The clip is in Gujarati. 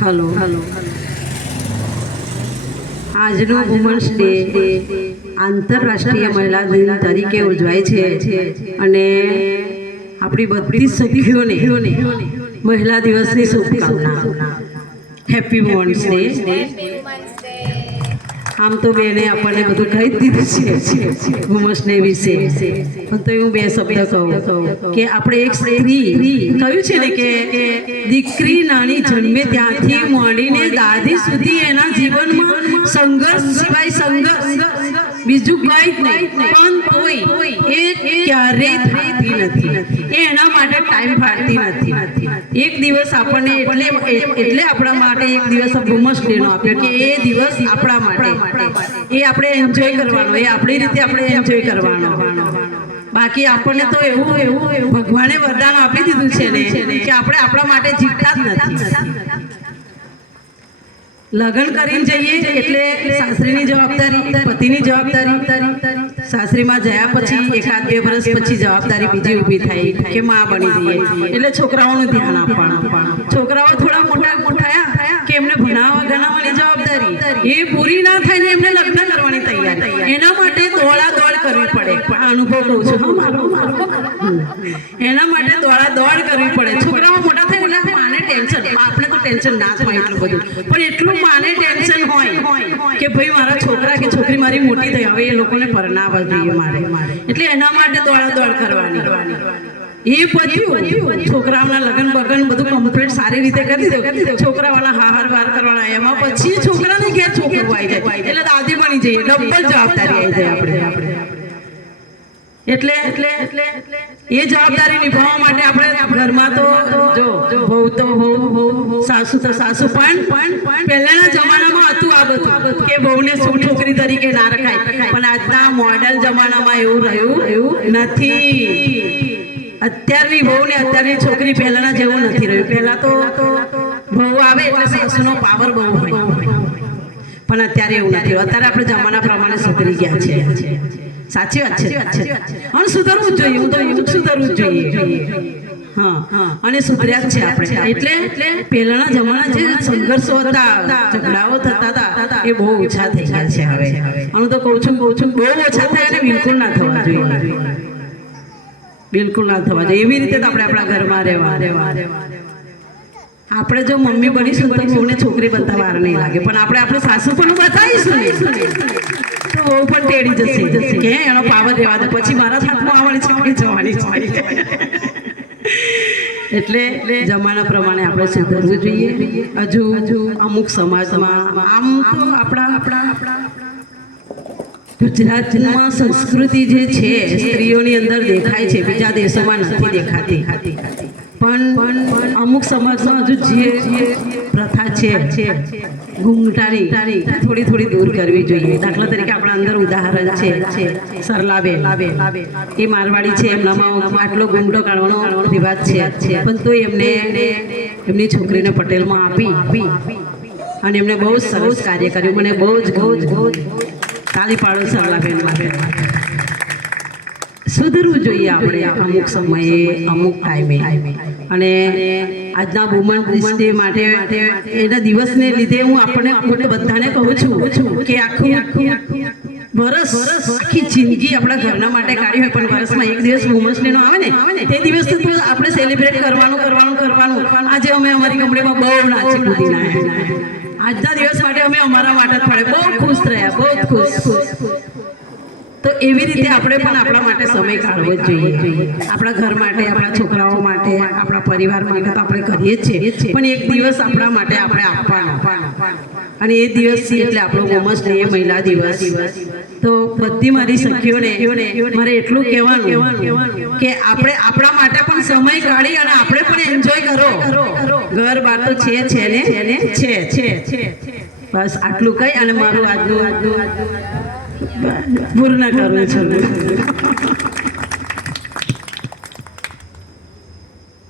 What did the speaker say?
હલો આજનો વુમન્સ ડે આંતરરાષ્ટ્રીય મહિલા દિન તરીકે ઉજવાય છે અને આપણી બધી સખીઓને મહિલા દિવસની શુભકામના. Happy women's day. આમ તો બેને આપણને બધું કહી જ દીધું છે વુમન્સ ડે વિશે, પણ તો હું બે શબ્દ કહું કે આપણે એક સ્ત્રી કહ્યું છે ને કે દીકરી નાની જન્મે ત્યાંથી માંડીને દાદી સુધી એના જીવનમાં સંઘર્ષ સિવાય સંઘર્ષ બીજું કંઈ જ નહીં, પણ તોય એ ક્યારેય થતી નથી. એ એના માટે ટાઈમ ફાળતી નથી. એક દિવસ આપણને એટલે આપણા માટે એક દિવસ વુમન્સ ડે નો આપ્યો કે એ દિવસ આપણા માટે એ આપણે એન્જોય કરવાનો, એ આપણી રીતે આપણે એન્જોય કરવાનો. બાકી આપણને તો એવું ભગવાને વરદાન આપી દીધું છે ને કે આપણે આપણા માટે જીવતા જ નથી. લગ્ન કરીને જઈએ એટલે સાસરીની જવાબદારી, પતિની જવાબદારી, સાસરીમાં જયા પછી એકાદ બે વર્ષ પછી જવાબદારી બીજી ઊભી થાય કે માં બની જઈએ એટલે છોકરાઓનું ધ્યાન આપવાનું. છોકરાઓ થોડા મોટા થયા કે એમને ભણાવવા ગણાવવાની જવાબદારી એ પૂરી ના થાય ને એમને લગ્ન કરવાની તૈયારી, એના માટે દોડ કરવી પડે. પણ અનુભવ કહું છું, એના માટે દોડ કરવી પડે. છોકરાઓ મોટા થાય એટલે માને ટેન્શન, આપણે તો ટેન્શન ના થાય એટલું બધું, પણ એટલું માને ટેન્શન હોય કે ભાઈ મારા છોકરા કે છોકરી મારી મોટી થઈ, હવે એ લોકોને પરણાવવા જોઈએ મારે, એટલે એના માટે દોડ કરવાની. એ પછી છોકરાઓના લગ્ન બગન બધું કમ્પ્લીટ સારી રીતે કરી દો, છોકરાઓના હાર વાર કરવાના, એમાં પછી છોકરાને ઘેર છોકરું આવી જાય એટલે દાદી બની જઈએ, ડબલ જવાબદારી આવી જાય આપણે. એટલે એ જવાબદારી નિભાવવા માટે આપણે ઘરમાં તો બહુ તો બહુ, સાસુ તો સાસુ, પણ પહેલાના જમાનામાં હતું આ બધું કે બહુને શું છોકરી તરીકે ના રખાય, પણ આજના મોડર્ન જમાનામાં એવું રહ્યું નથી. અત્યારની બહુ ને અત્યારની છોકરી પહેલાના જેવું નથી રહ્યું. પહેલા તો બહુ આવે એટલે સાસુનો પાવર બહુ હોય, પણ અત્યારે એવું નથી. અત્યારે આપણે જમાના પ્રમાણે સુધરી ગયા છે. સાચી વાત છે. અને સુધરવું જ જોઈએ. હું તો એવું સુધરવું જ જોઈએ. હા, અને સુધર્યા જ છે આપણે. એટલે પહેલાના જમાના જે સંઘર્ષો હતા, ઝઘડાઓ થતા હતા, એ બહુ ઓછા થઈ ગયા છે હવે. હું તો કહું છું બહુ ઓછા થયા અને બિલકુલ ના થવા જોઈએ. બિલકુલ ના થવા જોઈએ. એવી રીતે તો આપણે આપણા ઘરમાં રહેવા. આપણે જો મમ્મી બનીશું તો બહુને છોકરી બનતા વાર નહીં લાગે, પણ આપણે સાસુ પણ બતાવીશું તો બહુ પણ ટેડી જશે કે એનો પાવર રહેવા દે, પછી મારા હાથમાં આવવાની છોકરી જવાની. એટલે જમાના પ્રમાણે આપણે સુધરવું જોઈએ. હજુ અમુક સમાજમાં આમ તો આપણા ગુજરાતમાં સંસ્કૃતિ જે છે સ્ત્રીઓની અંદર દેખાય છે, બીજા દેશોમાં નથી દેખાતી. પણ અમુક સમાજમાં હજુ જે પ્રથા છે ઘૂંઘટાની થોડી દૂર કરવી જોઈએ. દાખલા તરીકે આપણા અંદર ઉદાહરણ છે સરલાબેન, એ મારવાડી છે, એમનામાં આટલો ઘૂંઘટો કાઢવાનો રિવાજ છે, પણ તો એમને એમની છોકરીને પટેલમાં આપી અને એમને બહુ સરસ કાર્ય કર્યું. મને બહુ જ તાળી પાડો સરલાબેન. સુધરવું જોઈએ આપણે અમુક સમયે, અમુક ટાઈમે. અને આજના વુમન્સ ડે માટે એના દિવસને લીધે હું આપણને બધાને કહું છું કે આખું વરસ, આખી જિંદગી આપણા ઘરના માટે કાઢી હોય, પણ વર્ષમાં એક દિવસ વુમન્સ ડે નો આવે ને તે દિવસ તો આપણે સેલિબ્રેટ કરવાનું. આજે અમે અમારી કંપનીમાં બહુ નાચી કૂદી નાખ્યા. આજના દિવસ માટે અમે અમારા માટે જ પડે બહુ ખુશ રહ્યા, બહુ ખુશ. તો એવી રીતે આપણે પણ આપણા માટે સમય કાઢવો જ જોઈએ. આપણા ઘર માટે, આપણા છોકરાઓ માટે, આપણા પરિવાર માટે તો આપણે કરીએ જ છીએ, પણ એક દિવસ આપણા માટે આપણે આપવાનો. અને એ દિવસ એટલે આપણો વુમન્સ ડે, મહિલા દિવસ. તો બધી મારી સખીઓને મારે એટલું કહેવાનું કે આપણે આપણા માટે પણ સમય કાઢી અને આપણે પણ એન્જોય કરો. ઘર બાર તો છે. બસ આટલું કહી અને મારું આજનું પૂર્ણ કરું છું.